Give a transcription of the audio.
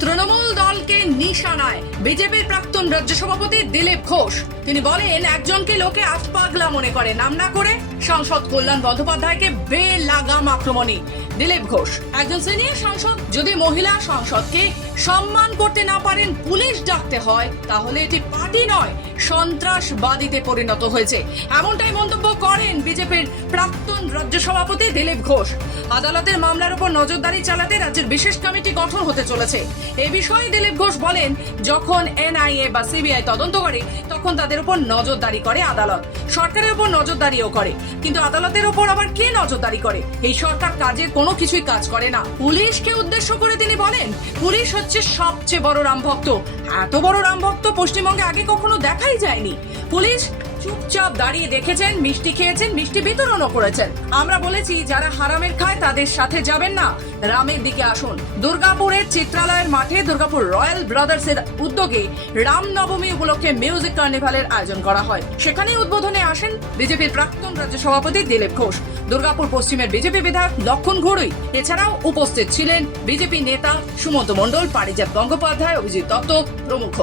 তৃণমূল দলকে নিশানায় বিজেপির প্রাক্তন রাজ্য সভাপতি দিলীপ ঘোষ। তিনি বলেন, একজনকে লোকে আস্পাগলা মনে করে, নাম না করে সাংসদ কল্যাণ বন্দ্যোপাধ্যায়কে বেলাগাম আক্রমণী দিলীপ ঘোষ। একজন সিনিয়র সাংসদ যদি মহিলা সাংসদকে সম্মান করতে না পারেন, পুলিশ ডাকতে হয়, তাহলে এটি পার্টি নয়, সন্ত্রাসবাদীতে পরিণত হয়েছে। এমনটাই মন্তব্য করেন বিজেপির প্রাক্তন রাজ্য সভাপতি দিলীপ ঘোষ। আদালতের মামলার উপর নজরদারি চালাতে রাজ্যের বিশেষ কমিটি গঠন হতে চলেছে। এই বিষয়ে দিলীপ ঘোষ বলেন, যখন এনআইএ বা সিবিআই তদন্ত করে, তখন তাদের উপর নজরদারি করে আদালত, সরকারের উপর নজরদারিও করে, কিন্তু আদালতের উপর আবার কে নজরদারি করে? এই সরকার কাজের কোনো কিছুই কাজ করে না। পুলিশকে উদ্দেশ্য করে তিনি বলেন, পুলিশ হচ্ছে সবচেয়ে বড় রামভক্ত। এত বড় রামভক্ত পশ্চিমবঙ্গে আগে কখনো দেখাই যায়নি। পুলিশ চুপচাপ দাঁড়িয়ে দেখেছেন, মিষ্টি খেয়েছেন, মিষ্টি বিতরণও করেছেন। আমরা বলেছি, যারা হারামের খায় তাদের সাথে যাবেন না, রামের দিকে আসুন। দুর্গাপুরের চিত্রালয়ের মাঠে দুর্গাপুর রয়্যাল ব্রাদার্সের উদ্যোগে রামনবমী উপলক্ষে মিউজিক কার্নিভালের আয়োজন করা হয়। সেখানেই উদ্বোধনে আসেন বিজেপির প্রাক্তন রাজ্য সভাপতি দিলীপ ঘোষ, দুর্গাপুর পশ্চিমের বিজেপি বিধায়ক লক্ষণ ঘড়ুই। এছাড়াও উপস্থিত ছিলেন বিজেপি নেতা সুমন্ত মণ্ডল, পারিজাত গঙ্গোপাধ্যায়, অভিজিৎ দত্ত প্রমুখ।